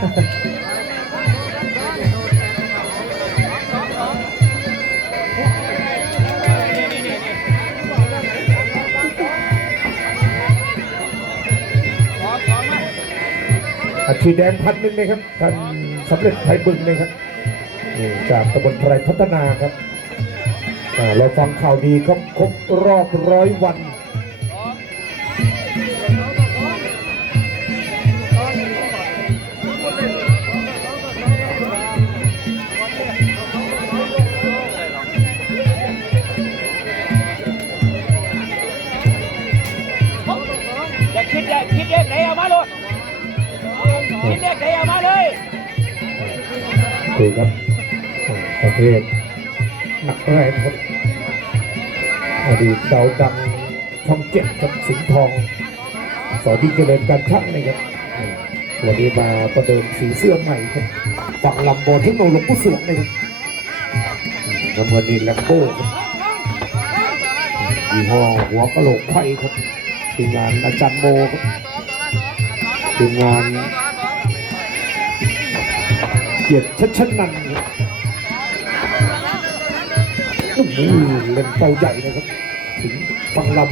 อชีพแดงพันหนึ่งนะครับท่านสำเร็จไทยบึงนะครับนี่จากตำบลไพรพัฒนาครับเราฟังข่าวดีครบครบรอบร้อยวัน ดูครับประเภทหนักแรงครับอดีตดาวดังช่องเจ็ดกับสิงห์ทองสอดีเจริญการช่างนะครับวันนี้มาประเดิมสีเสื้อใหม่ครับฝั่งลำบอลเทคโนโลยีสวงนะครับน้ำเงินนี่แลมโบ้ครับยี่ห้อหัวกะโหลกไข่ครับทีมงานอาจารย์โมครับทีมงาน เกียรติชัชนันเล่นเป้าใหญ่นะครับ ถึงฟังลำ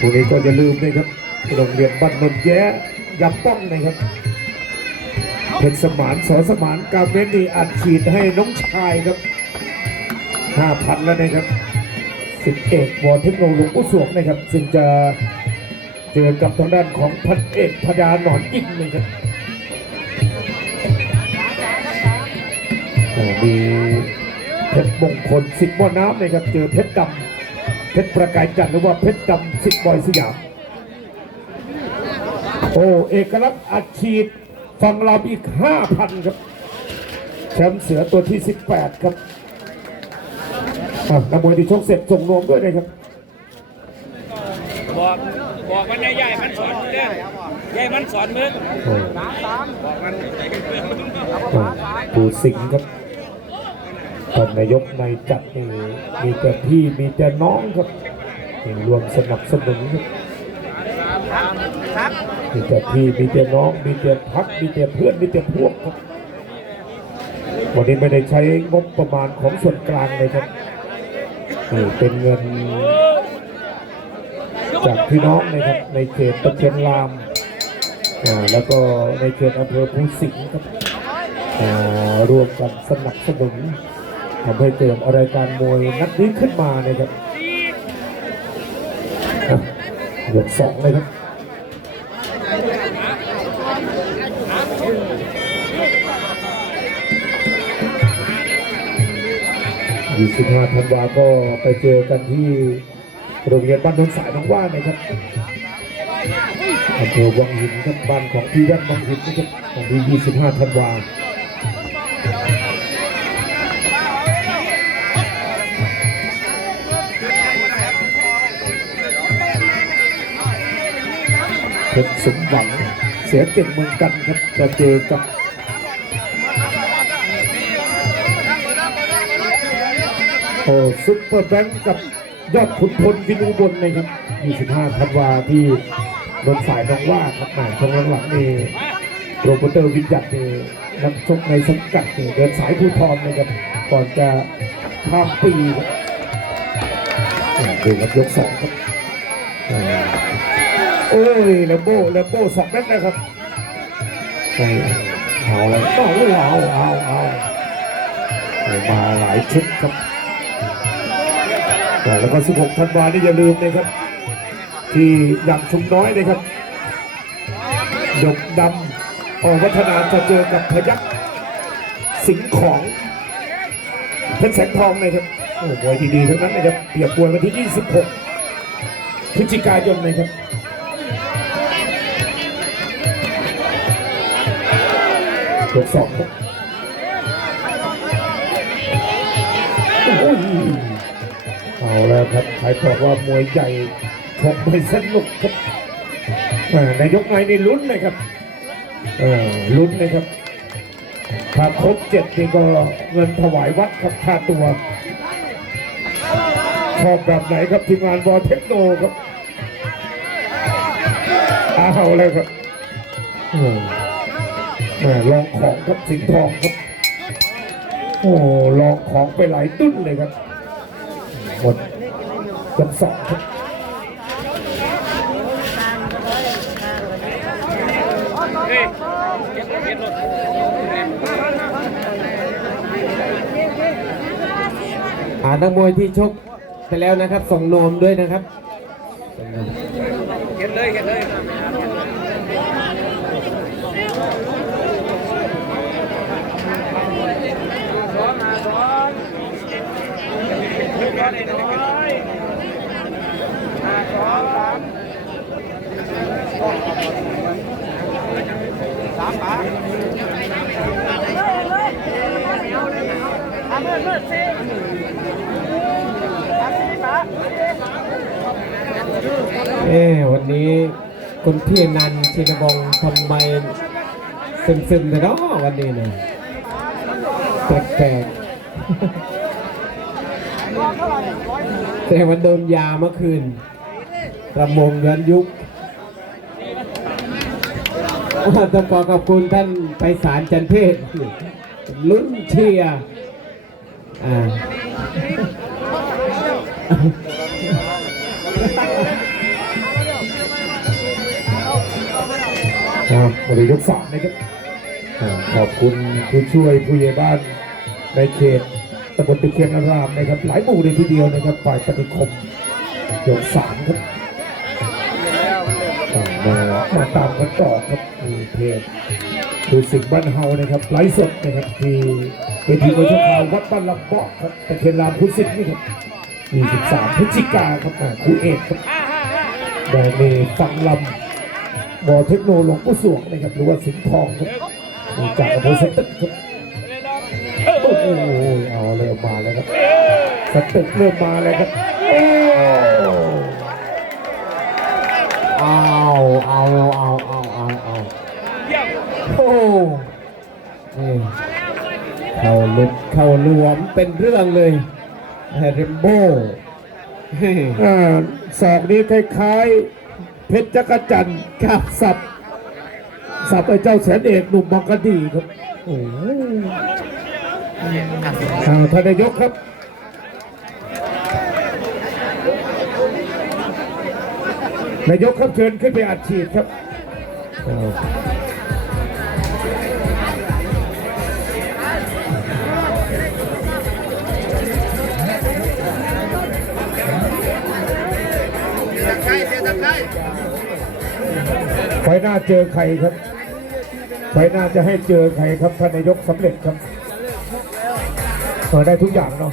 พวนี้ก็อย่าลืมนะครับโรงเรียนบ้านนนแย้ยำป้องนะครับเพชรสมานสอสมานกาเมนี่อัดฉีดให้น้องชายครับห้าพันแล้วนะครับสิบเอกวอเทคโนโลยีอุสวงนะครับ ซึ่งจะ เจอกับทางด้านของพันเอกพดาหนอนยิ่งเลยครับอ่ามีเพชรมงคลสิทธิ์บ่อน้ำนะครับเจอเพชรดำเพชรประกายจันทร์หรือว่าเพชรดำสิทธิ์บอยสยามโอ้เอกลักษณ์อัดฉีดฝั่งเราอีก5,000ครับแชมป์เสือตัวที่18ครับนักมวยที่ชกเสร็จส่งนวมด้วยนะครับ บอกมันใหญ่ๆมันสอนมึงเด้อใหญ่มันสอนมึงโอ้บอกมันปูสิงห์ครับท่านนายกนายจัดนี่มีแต่พี่มีแต่น้องครับนี่รวมสนับสนุนครับมีแต่พี่มีแต่น้องมีแต่พักมีแต่เพื่อนมีแต่พวกครับวันนี้ไม่ได้ใช้งบประมาณของส่วนกลางเลยครับนี่เป็นเงิน จากพี่น้องนะครับในเขตตะเคียนรามอ่าแล้วก็ในเขตอำเภอภูสิงห์ครับอ่ารวมกันสนับสนุนทำให้เกิดรายการมวยนัดนี้ขึ้นมานะครับอะยกสองเลยครับยี่สิบห้าธันวาก็ไปเจอกันที่ โรงเรียนบ้านโนนสายน้องว่านะครับอำเภอวังหินครับบ้านของพี่แว่นวังหินนะครับวันที่ 25 ธันวาเพชรสมหวังเสียเก่งเมืองกันครับจะเจอกับโอ้ซุปเปอร์แบงค์กับ ยอดขุนพลวินูบนนะครับ 25 ธันวาที่นนท์สายน้องว่าครับมาช่วงหลังๆนี่โปรโมเตอร์วิญญัตินี่นักชกในสังกัดนี่เดินสายภูทรนะครับ ก่อนจะข้ามปีครับอ่าดูครับยกสองครับอ่าโอ้ยแลมโบ้แลมโบ้สองเม็ดนะครับไม่เอาเลยเอาเอาเอาเอาเอามาหลายชุดครับ แล้วก็ 16 ธันวานี่อย่าลืมนะครับ ที่ยำชุมน้อยนะครับหยกดำออกวัฒนาจะเจอกับพยักสิงของเพชรแสงทองเลยครับโอ้โหมวยดีๆทั้งนั้นนะครับเปรียบมวยวันที่ 26 พฤศจิกายนนะครับยกสองครับโอ้ย แล้วครับใครบอกว่ามวยใหญ่ชกไม่สนุกครับนายกนายนี่ลุ้นนะครับลุ้นนะครับถ้าครบเจ็ดนี่ก็เงินถวายวัดครับค่าตัวชอบแบบไหนครับทีมงานบอเทคโนครับเอาเลยครับโอ้แม่ลองของครับสิงห์ทองครับโอ้ลองของไปหลายตุ้นเลยครับ หมดยกสองครับเฮ้ยเก็บเก็บรถอ่านักมวยที่ชกไปแล้วนะครับ ส่งนมด้วยนะครับเก็บเลยเก็บเลยสองมาสองเก็บได้น้อยมาสองสามสามขาทำเมื่อเมื่อเอ๊วันนี้คุณพี่นันชินบงทำไมซึมๆเลยเนาะวันนี้เนี่ยแปลกๆแต่วันโดนยาเมื่อคืนระมงย้อนยุคต้องขอขอบคุณท่านไปสารจันเพศลุ้นเชียร์ อ่าครับบริยกสามนะครับขอบคุณผู้ช่วยผู้ใหญ่บ้านในเขตตำบลตะเคียนอารามนะครับ หลายหมู่เลยทีเดียวนะครับฝ่ายปฏิคมยกสามครับอ่ามามาตามกันต่อครับมีเพจดูสิงบ้านเฮานะครับไลฟ์สดนะครับที่ เวทีมวยชั่วคราววัดบ้านลำเบาะครับตะเคียนรามพุสิงห์นี่ครับ23พฤศจิกาครับอ่าคู่เอกครับแดนเนฟังลำบอเทคโนโลยีผู้สวงนะครับหรือว่าสิงห์ทองครับมาจากอำเภอสตึกครับโอ้โหเอาเริ่มมาแล้วครับสตึกเริ่มมาแล้วครับอ้าเอาเอาเอาเอา เข้ารวมเป็นเรื่องเลยแฮร์ริมโบเฮ้ยอ่าศอกนี้คล้ายๆ เพชรจักรจันทร์กับสับสับไอ้เจ้าแสนเอกหนุ่มบางกะดีครับโอ้โหอ่าท่านนายกครับนายกครับเชิญขึ้นไปอัดฉีดครับ ไฟหน้าเจอใครครับ ไฟหน้าจะให้เจอใครครับท่านนายกสำเร็จครับเออได้ทุกอย่างเนาะ